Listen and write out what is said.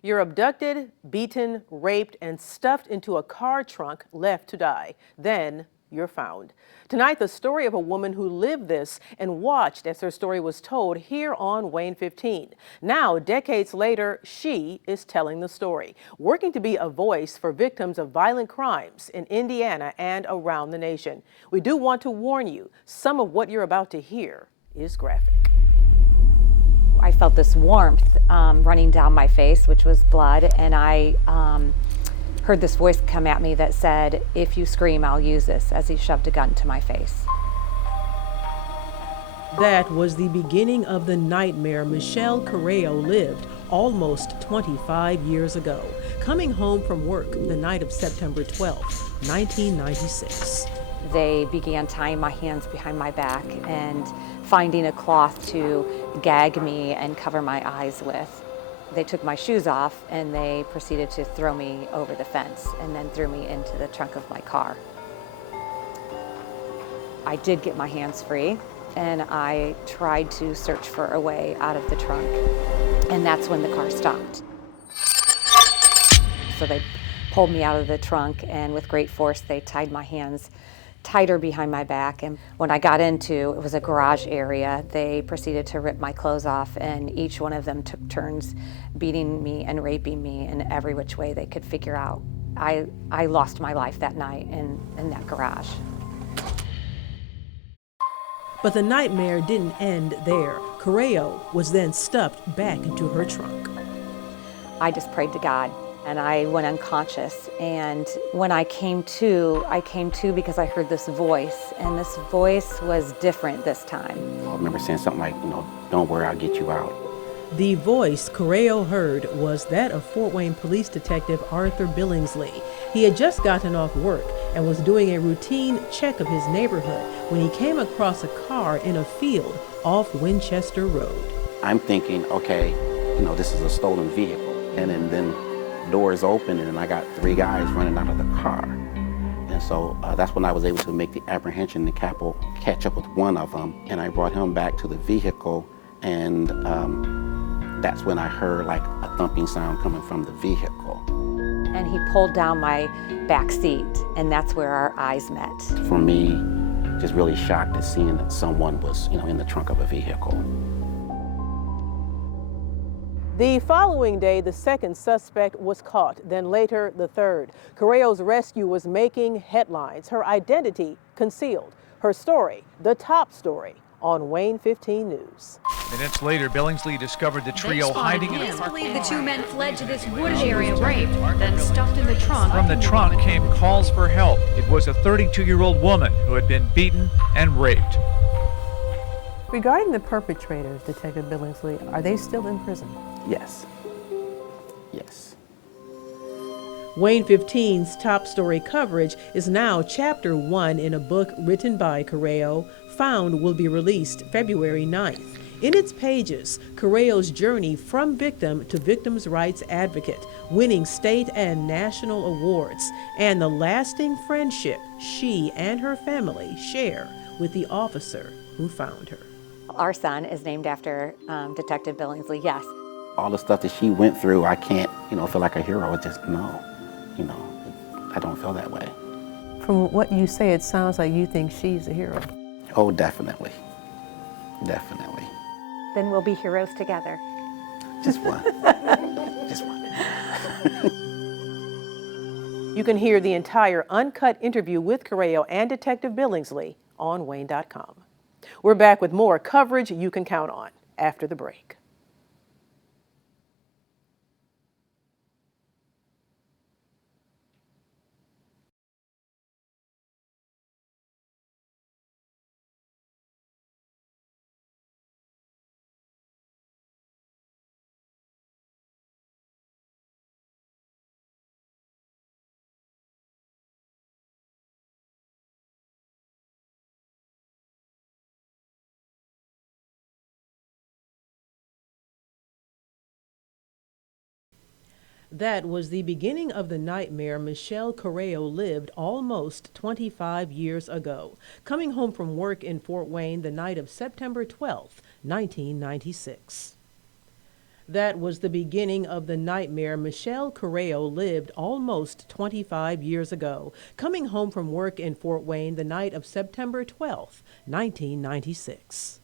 You're abducted, beaten, raped, and stuffed into a car trunk, left to die. Then you're found. Tonight, the story of a woman who lived this and watched as her story was told here on WANE 15. Now, decades later, she is telling the story, working to be a voice for victims of violent crimes in Indiana and around the nation. We do want to warn you, some of what you're about to hear is graphic. I felt this warmth running down my face, which was blood, and I heard this voice come at me that said, "If you scream, I'll use this," as he shoved a gun to my face. That was the beginning of the nightmare Michelle Corrao lived almost 25 years ago, coming home from work the night of September 12, 1996. They began tying my hands behind my back and finding a cloth to gag me and cover my eyes with. They took my shoes off and they proceeded to throw me over the fence and then threw me into the trunk of my car. I did get my hands free and I tried to search for a way out of the trunk, and that's when the car stopped. So they pulled me out of the trunk, and with great force they tied my hands tighter behind my back, and when I got into, it was a garage area, they proceeded to rip my clothes off, and each one of them took turns beating me and raping me in every which way they could figure out. I lost my life that night in that garage. But the nightmare didn't end there. Corrao was then stuffed back into her trunk. I just prayed to God, and I went unconscious. And when I came to because I heard this voice, and this voice was different this time. I remember saying something like, "Don't worry, I'll get you out." The voice Corrao heard was that of Fort Wayne Police Detective Arthur Billingsley. He had just gotten off work and was doing a routine check of his neighborhood when he came across a car in a field off Winchester Road. I'm thinking, okay, this is a stolen vehicle. And then doors open and I got 3 guys running out of the car. And so that's when I was able to make the apprehension and catch up with one of them. And I brought him back to the vehicle, and that's when I heard like a thumping sound coming from the vehicle. And he pulled down my back seat, and that's where our eyes met. For me, just really shocked at seeing that someone was, in the trunk of a vehicle. The following day, the second suspect was caught, then later the third. Corrao's rescue was making headlines, her identity concealed. Her story, the top story, on WANE 15 News. Minutes later, Billingsley discovered the trio hiding in a Police believe the 2 men fled to this wooded area, raped, then stuffed in the trunk. From the trunk came calls for help. It was a 32-year-old woman who had been beaten and raped. Regarding the perpetrators, Detective Billingsley, are they still in prison? Yes. Yes. WANE 15's top story coverage is now chapter 1 in a book written by Corrao. Found will be released February 9th. In its pages, Corrao's journey from victim to victim's rights advocate, winning state and national awards, and the lasting friendship she and her family share with the officer who found her. Our son is named after Detective Billingsley, yes. All the stuff that she went through, I can't, feel like a hero. It's just, I don't feel that way. From what you say, it sounds like you think she's a hero. Oh, definitely. Definitely. Then we'll be heroes together. Just one. Just one. You can hear the entire uncut interview with Corrao and Detective Billingsley on WANE.com. We're back with more coverage you can count on after the break. That was the beginning of the nightmare Michelle Corrao lived almost 25 years ago, coming home from work in Fort Wayne the night of September 12, 1996. That was the beginning of the nightmare Michelle Corrao lived almost 25 years ago, coming home from work in Fort Wayne the night of September 12, 1996.